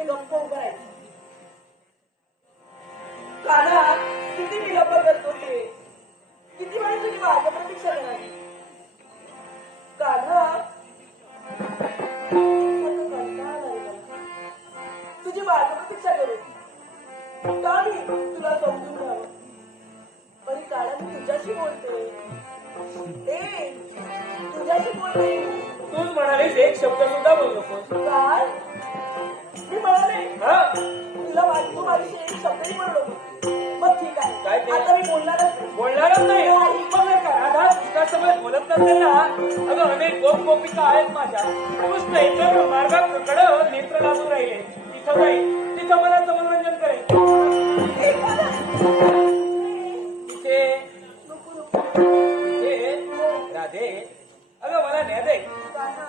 तिथे गप्प उभं राहायचं. काना किती विलंब करतो ते, किती वेळ तुझी माझ्या प्रतीक्षा करावी. काना तुझी माझ्या प्रतीक्षा करू का मी तुला समजून घ्यावं. पण काना मी तुझ्याशी बोलते, तुझ्याशी बोलते. तूच म्हणालीस एक शब्द सुद्धा बोल नकोस. काय मी म्हणाले तुला तू माझी एक शब्दही बोललो. मग ठीक आहे, काय ते? आता मी बोलणारच नाही. बोलणारच नाही. मग काय राधा तुझ्यासमोर बोलत नसेल ना. अगं अनेक गोप गोपिका आहेत माझ्या. कृष्ण इतर मार्गाकडं नेत्र लागून राहिले. तिथं जाईल, तिथं मला मनोरंजन करेल. तिथे राधे, अगं मला न्या दे.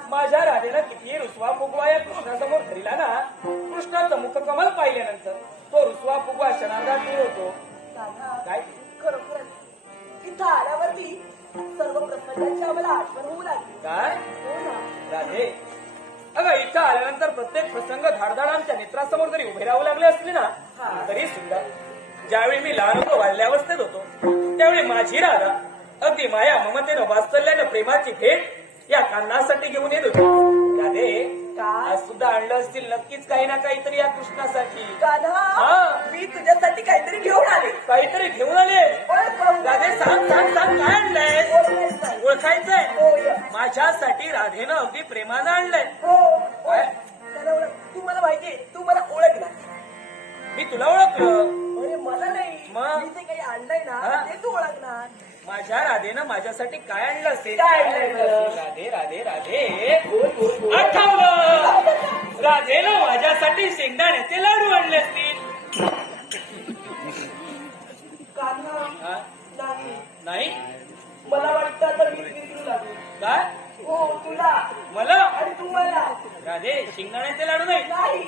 माझ्या राधेनं किती रुसवा फुगवा या कृष्णासमोर धरला ना. कृष्णाचं मुख कमल पाहिल्यानंतर तो रुसवा फुगवा क्षणार्धात दूर होतो. काय खरोखरच इथं आल्यावरती सर्व प्रसंगाची आम्हाला आठवण होऊ लागली. काय हो ना राधे, अगं इथं आल्यानंतर प्रत्येक प्रसंग धाडधाड आमच्या नेत्रासमोर जरी उभे राहू लागले असले ना, तरी सुद्धा ज्यावेळी मी लहान होतो, बाल्यावस्थेत होतो, त्यावेळी माझी राधा अगदी माया ममतेनं वात्सल्यानं प्रेमाची भेट या कान्हासाठी घेऊन येत होती. राधे, आज सुद्धा आणलं असतील नक्कीच काही ना काहीतरी या कृष्णासाठी. मी तुझ्यासाठी काहीतरी घेऊन आले. काहीतरी घेऊन आले. राधे सांग सांग सांग, काय आणलंय? ओळखायचंय? माझ्यासाठी राधेनं अगदी प्रेमानं आणलंय. काय? तू मला माहितीये, तू मला ओळखला. मी तुला ओळखलं. मला नाही, मग? मी जे काही आणलंय ना ते तू ओळखणार. माझ्या राधेनं माझ्यासाठी काय आणलं असेल? काय आणलंय? राधे राधे राधे, आठवलं. राधेनं माझ्यासाठी शेंगदाण्याचे लाडू आणले असतील. कान्हा नाही, मला वाटतं तर मी विसरू लागलो. काय? हो तुला मला आणि तू मला. राधे शेंगदाण्याचे लाडू नाही. नाही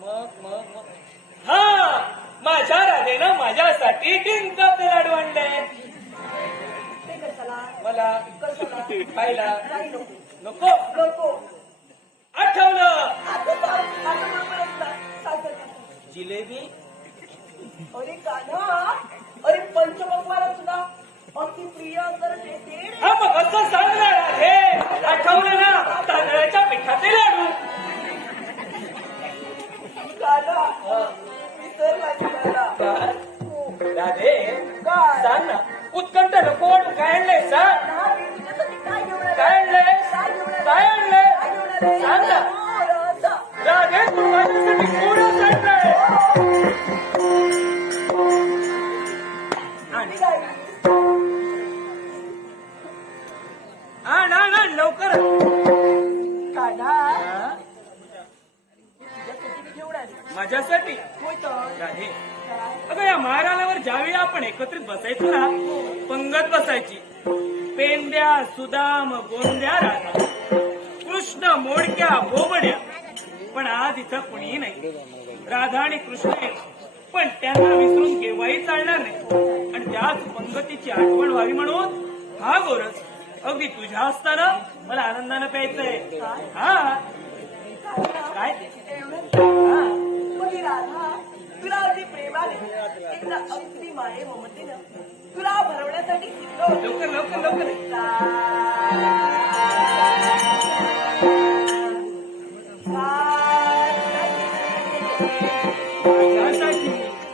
मग मग मग हा, माझ्या राधेनं माझ्यासाठी डिंकाचे लाडू आणले. ते कशाला? मला कशाला? खायला नाही नको. नको. आठवलं. आता बरोबर ऐकलं. सांग. जिलेबी. अरे कान्हा, अरे पंचपक्वाला तुला अति प्रिय तर ते. हा मग असं सांगणार आहे. आठवलं ना, तांदळाच्या पिठाचे लाडू. कान्हा विसरला की मला. राधे काय? सांग ना, उत्कंठ नको वाटून काय आणलंय सांग. कान्हा, मी तुझ्यासाठी काय घेऊन आले? काय आणलंय? काय घेऊन आले? काय आणलंय? काय घेऊन आले? सांग ना. राधा. राधे तू माझ्यासाठी कोणच आणलंय? आणि काय? आण लवकर. कान्हा, हा? तुझ्यासाठी मी घेऊन आले. माझ्यासाठी? होय तर. राधे, काय? अगं या महारालावर ज्यावेळी आपण एकत्रित बसायचो ना, पंगत बसायची. पेंद्या सुदाम गोंद्या राधा, कृष्ण मोडक्या बोबड्या. पण आज इथं कुणीही नाही. राधा आणि कृष्ण आहेत. पण त्यांना विसरून केव्हाही चालणार नाही. आणि त्याच पंगतीची आठवण व्हावी म्हणून हा गोरस अगदी तुझ्या असताना मला आनंदानं प्यायचंय. हा काय? हा. मुली राधा, तुला अगदी प्रेमाने, एकदा अगदी माये ममतेनं तुला भरवण्यासाठी सिद्ध होतो. लवकर लवकर लवकर.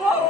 Oh,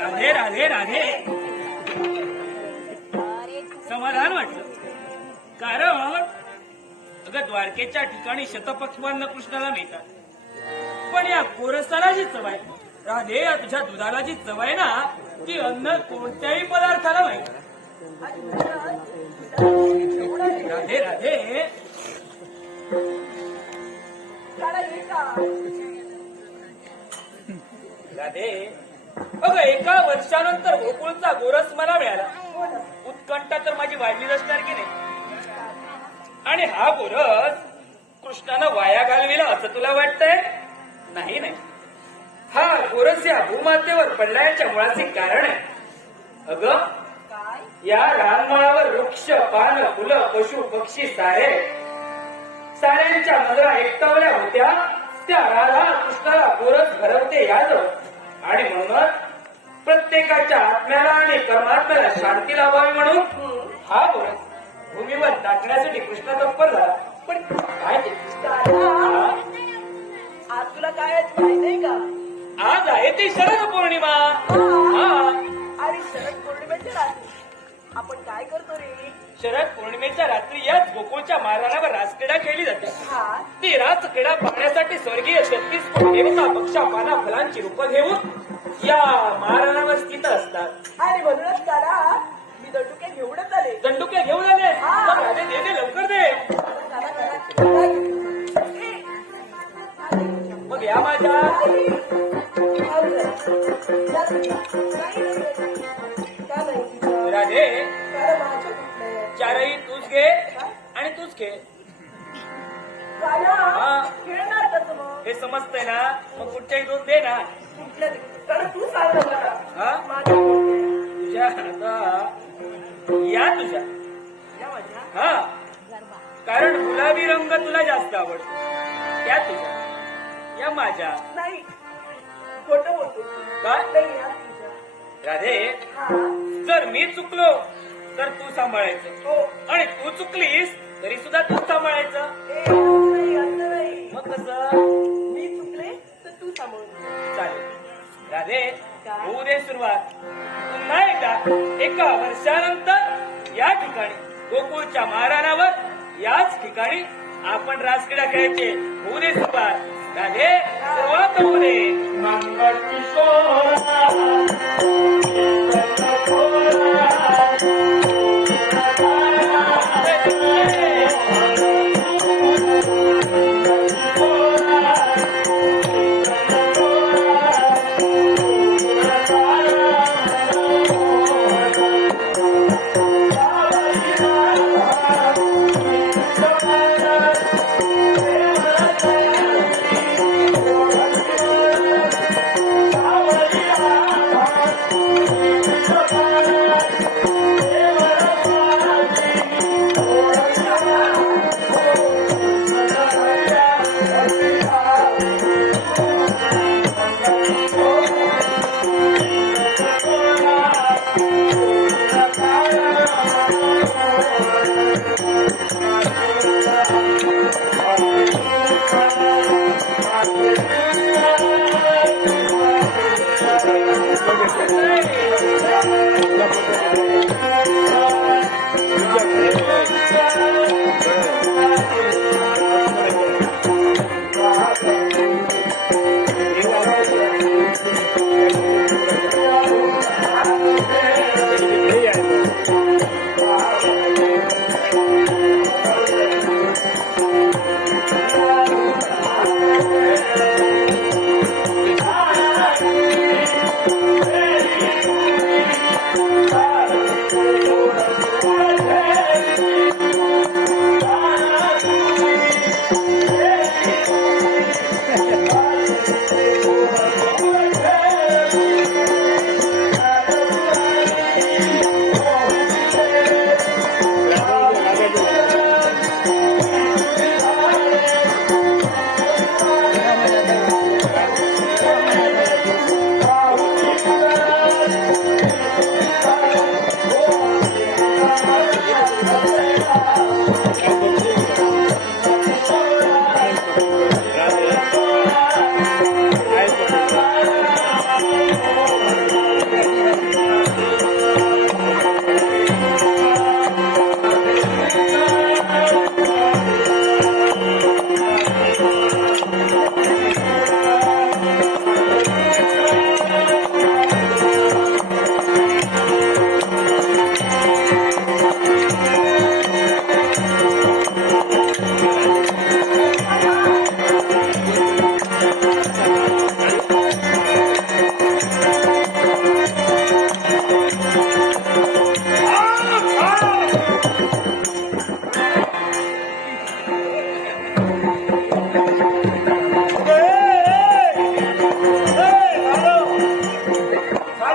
राधे राधे राधे. समाधान वाटलं, कारण अगं द्वारकेच्या ठिकाणी शतपक्ष्मांना कृष्णाला मिळतात, पण या गोरसाला जी चव आहे राधे, या तुझ्या दुधाला जी चव आहे ना, ती अन्न कोणत्याही पदार्थाला माहिती. राधे राधे. राधे, अगं एका वर्षानंतर गोकुळचा गोरस मला मिळाला. उत्कंठा तर माझी वाढली असणार की नाही. आणि हा गोरस कृष्णानं वाया घालविला असं तुला वाटतंय? नाही नाही, हा गोरस या भूमातेवर पडण्याच्या मुळाचे कारण आहे. अगं या रानमाळावर वृक्ष, पान, फुलं, पशु, पक्षी साऱ्यांच्या नजरा एकटावल्या होत्या. त्या राधा कृष्णाला गोरस भरवते याद, आणि म्हणूनच प्रत्येकाच्या आत्म्याला आणि परमात्म्याला शांती लाभावी म्हणून हा गोरस भूमीवर टाकण्यासाठी कृष्ण तत्पर झाला. पण काय ते आज तुला काय माहित आहे का? आज आहे ती शरद पौर्णिमा. आणि शरद पौर्णिमेच्या रात्री आपण काय करतो रे? शरद पौर्णिमेच्या रात्री याच गोकुळच्या मारणावर रासक्रीडा खेळली जाते. ती रासक्रीडा पाहण्यासाठी स्वर्गीय 36 कोटी देवता पक्षा, पाना, फलांची रूप घेऊन या मारणावर स्थित असतात. आणि म्हणूनच त्याला मी दंडुके घेऊनच आले. दंडुके घेऊन आले? राधे दे दे, लवकर दे. मग या माझ्या राधे, चारही तूच घे आणि तूच खेळ. खेळणार कसं मग? हे समजतंय ना? मग कुठच्याही दोन दे ना. तू सांग हा तुझ्या आता या तुझ्या हा, कारण गुलाबी रंग तुला जास्त आवडतो. त्या तुझ्या या माझ्या. नाही, खोटं बोलतो. काय राधे, जर मी चुकलो तर तू सांभाळायचं, आणि तू चुकलीस तरी सुद्धा तूच सांभाळायचं. मग कसं? मी चुकले तर तू सांभाळून. चालेल राधे, होऊ दे सुरुवात. पुन्हा एकदा एका वर्षानंतर या ठिकाणी गोकुळच्या महाराणावर याच ठिकाणी आपण रासक्रीडा खेळायचे. होऊ दे सुरुवात. राधे, सुरुवात होऊ दे. मंगळ किशोरा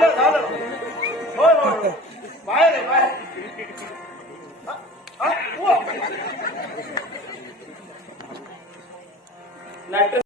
झालं होय होय बाहेर आहे बाहेर नाट्य